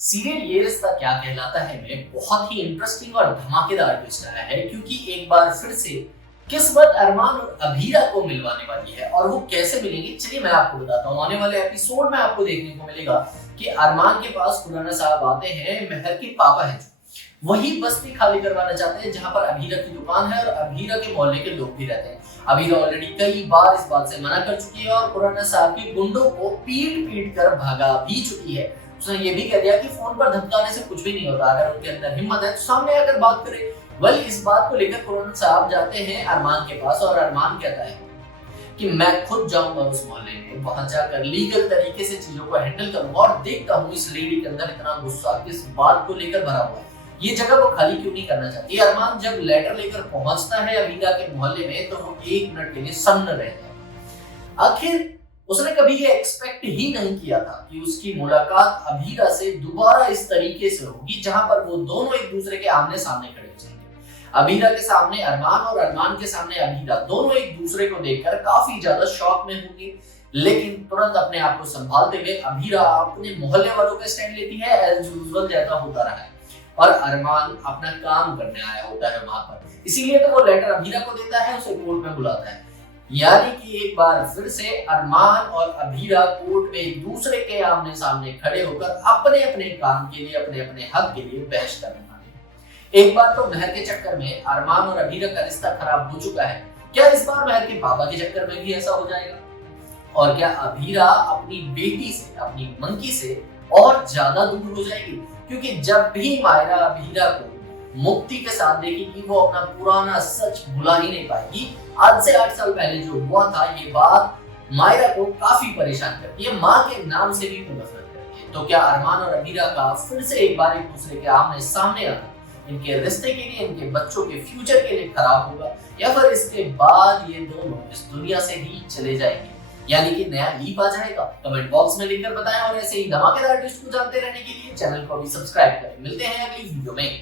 Serial ये रिश्ता क्या कहलाता है में बहुत ही इंटरेस्टिंग और धमाकेदार ट्विस्ट आया है क्योंकि एक बार फिर से किस्मत अरमान और अभीरा को मिलवाने वाली है। और वो कैसे मिलेंगे चलिए मैं आपको बताता हूँ। आने वाले एपिसोड में आपको देखने को मिलेगा कि अरमान के पास खुराना साहब आते हैं, महर के पापा हैं, वही बस्ती खाली करवाना चाहते हैं जहां पर अभीरा की दुकान है और अभीरा के मोहल्ले के लोग भी रहते हैं। अभीरा ऑलरेडी कई बार इस बात से मना कर चुकी है और खुराना साहब के गुंडों को पीट पीट कर भगा भी चुकी है। उसने ये भी कह दिया कि फोन पर धमकाने से कुछ भी नहीं होता, अगर उनके अंदर हिम्मत है तो सामने आकर बात करें। वेल इस बात को लेकर खुराना साहब जाते हैं अरमान के पास और अरमान कहता है कि मैं खुद जाऊंगा उस मोहल्ले में, वहां जाकर लीगल तरीके से चीजों को हैंडल करूंगा और देखता हूँ इस लेडी के अंदर इतना गुस्सा किस बात को लेकर भरा हुआ है, ये जगह वो खाली क्यों नहीं करना चाहती। अरमान जब लेटर लेकर पहुंचता है अभीरा के मोहल्ले में तो वो एक मिनट के लिए सन्न रहता है। आखिर उसने कभी ये एक्सपेक्ट ही नहीं किया था कि उसकी मुलाकात अभीरा से दोबारा इस तरीके से होगी जहां पर वो दोनों एक दूसरे के आमने सामने खड़े हो जाएंगे। अभीरा के सामने अरमान और अरमान के सामने अभीरा, दोनों एक दूसरे को देखकर काफी ज्यादा शॉक में होंगे, लेकिन तुरंत अपने आप को संभालते हुए अभीरा अपने मोहल्ले वालों का स्टैंड लेती है एज यूजुअल जैसा होता रहा है और अरमान अपना काम करने आया होता है वहां पर। इसीलिए तो वो लेटर अभीरा को देता है, उसे कोर्ट में बुलाता है। यानी कि एक बार फिर से अरमान और अभीरा कोर्ट में एक दूसरे के आमने सामने खड़े होकर अपने अपने काम के लिए, अपने अपने हक के लिए बहस करने वाले। एक बार तो महर के चक्कर में अरमान और अभीरा का रिश्ता खराब हो चुका है, क्या इस बार महर के पापा के चक्कर में भी ऐसा हो जाएगा? और क्या अभीरा अपनी बेटी से, अपनी मंकी से और ज्यादा दूर हो जाएगी? क्योंकि जब भी मायरा अभीरा को मुक्ति के साथ देखेगी वो अपना पुराना सच भुला ही नहीं पाएगी। आज से 8 साल पहले जो हुआ था ये बात मायरा को काफी परेशान करती है, माँ के नाम से भी वो नफरत करती है। तो क्या अरमान और अभीरा का फिर से एक बार एक दूसरे के आमने सामने आना इनके रिश्ते के लिए, इनके बच्चों के फ्यूचर के लिए खराब होगा, या फिर इसके बाद ये दोनों इस दुनिया से ही चले जाएंगे, यानी कि नया लीप आ जाएगा? कमेंट बॉक्स में लिखकर बताएं और ऐसे ही धमाकेदार ट्विस्ट को जानते रहने के लिए चैनल को भी सब्सक्राइब करें। मिलते हैं अगली वीडियो में।